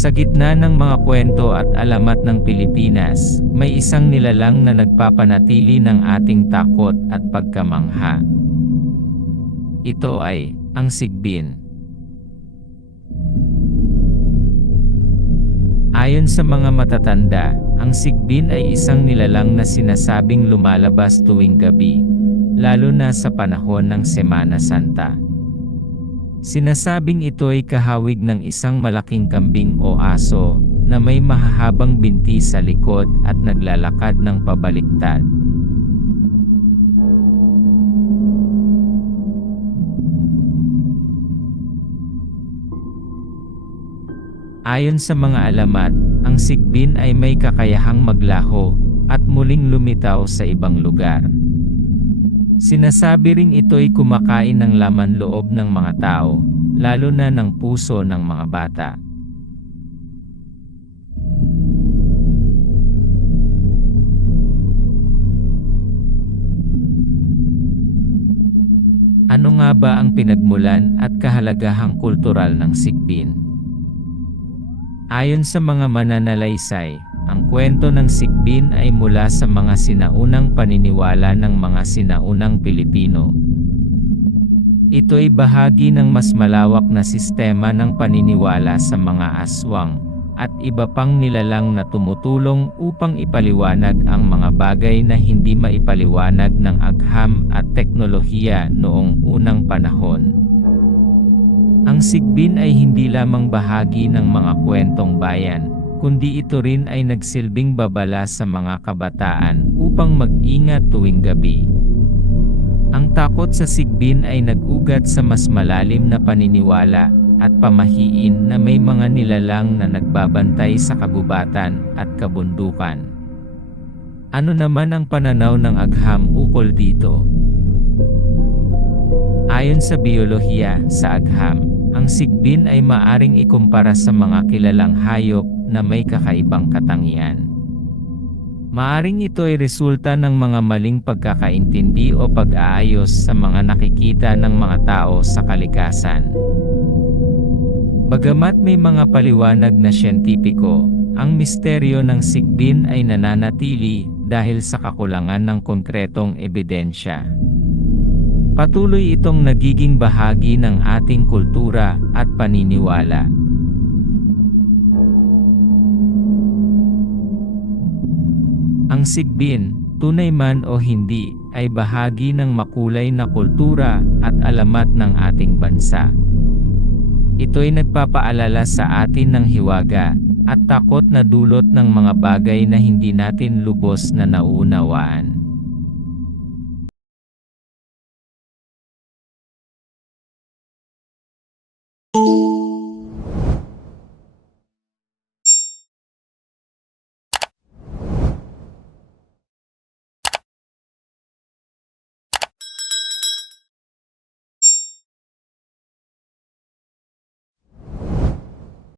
Sa gitna ng mga kwento at alamat ng Pilipinas, may isang nilalang na nagpapanatili ng ating takot at pagkamangha. Ito ay ang sigbin. Ayon sa mga matatanda, ang sigbin ay isang nilalang na sinasabing lumalabas tuwing gabi, lalo na sa panahon ng Semana Santa. Sinasabing ito ay kahawig ng isang malaking kambing o aso na may mahahabang binti sa likod at naglalakad ng pabaliktad. Ayon sa mga alamat, ang sigbin ay may kakayahang maglaho at muling lumitaw sa ibang lugar. Sinasabi ring ito'y kumakain ng laman loob ng mga tao, lalo na ng puso ng mga bata. Ano nga ba ang pinagmulan at kahalagahang kultural ng sigbin? Ayon sa mga mananalaysay, ang kwento ng sigbin ay mula sa mga sinaunang paniniwala ng mga sinaunang Pilipino. Ito'y bahagi ng mas malawak na sistema ng paniniwala sa mga aswang at iba pang nilalang na tumutulong upang ipaliwanag ang mga bagay na hindi maipaliwanag ng agham at teknolohiya noong unang panahon. Ang sigbin ay hindi lamang bahagi ng mga kwentong bayan, kundi ito rin ay nagsilbing babala sa mga kabataan upang mag-ingat tuwing gabi. Ang takot sa sigbin ay nag-ugat sa mas malalim na paniniwala at pamahiin na may mga nilalang na nagbabantay sa kagubatan at kabundukan. Ano naman ang pananaw ng agham ukol dito? Ayon sa biyolohiya, sa agham, ang sigbin ay maaring ikumpara sa mga kilalang hayop na may kakaibang katangian. Maaring ito ay resulta ng mga maling pagkakaintindi o pag-aayos sa mga nakikita ng mga tao sa kalikasan. Bagamat may mga paliwanag na siyentipiko, ang misteryo ng sigbin ay nananatili dahil sa kakulangan ng konkretong ebidensya. Patuloy itong nagiging bahagi ng ating kultura at paniniwala. Ang sigbin, tunay man o hindi, ay bahagi ng makulay na kultura at alamat ng ating bansa. Ito'y nagpapaalala sa atin ng hiwaga at takot na dulot ng mga bagay na hindi natin lubos na nauunawaan.